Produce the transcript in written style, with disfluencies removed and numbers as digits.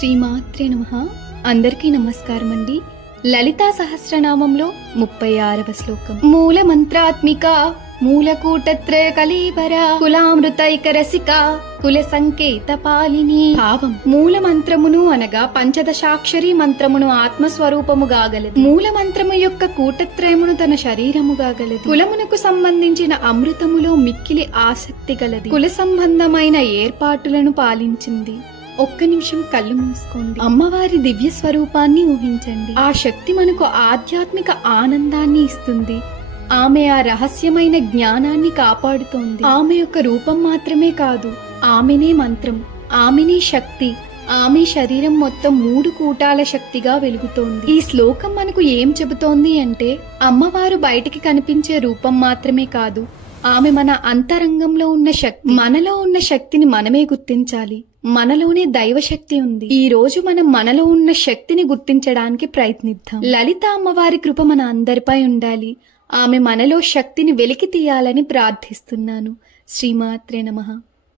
శ్రీమాత్రే నమః. అందరికీ నమస్కారం అండి. లలితా సహస్రనామంలో 36వ శ్లోకం. మూల మంత్రాత్మిక మూలకూటత్రయ కలీవర కులామృతైక రసిక కుల సంకేత పాలిని. భావం: మూల మంత్రమును అనగా పంచదశాక్షరి మంత్రమును ఆత్మస్వరూపముగా గలదు. మూల మంత్రము యొక్క కూటత్రయమును తన శరీరముగా గలదు. కులమునకు సంబంధించిన అమృతములో మిక్కిలి ఆసక్తి గలది. కుల సంబంధమైన ఏర్పాటులను పాలించింది. ఒక్క నిమిషం కళ్ళు మూసుకోండి. అమ్మవారి దివ్య స్వరూపాన్ని ఊహించండి. ఆ శక్తి మనకు ఆధ్యాత్మిక ఆనందాన్ని ఇస్తుంది. ఆమె ఆ రహస్యమైన జ్ఞానాన్ని కాపాడుతోంది. ఆమె యొక్క రూపం మాత్రమే కాదు, ఆమెనే మంత్రం, ఆమెనే శక్తి. ఆమె శరీరం మొత్తం 3 కూటాల శక్తిగా వెలుగుతోంది. ఈ శ్లోకం మనకు ఏం చెబుతోంది అంటే, అమ్మవారు బయటికి కనిపించే రూపం మాత్రమే కాదు, ఆమె మన అంతరంగంలో ఉన్న శక్తి. మనలో ఉన్న శక్తిని మనమే గుర్తించాలి. మనలోనే దైవశక్తి ఉంది. ఈ రోజు మనం మనలో ఉన్న శక్తిని గుర్తించడానికి ప్రయత్నిద్దాం. లలిత అమ్మవారి కృప మన అందరిపై ఉండాలి. ఆమె మనలో శక్తిని వెలికి తీయాలని ప్రార్థిస్తున్నాను. శ్రీమాత్రే నమః.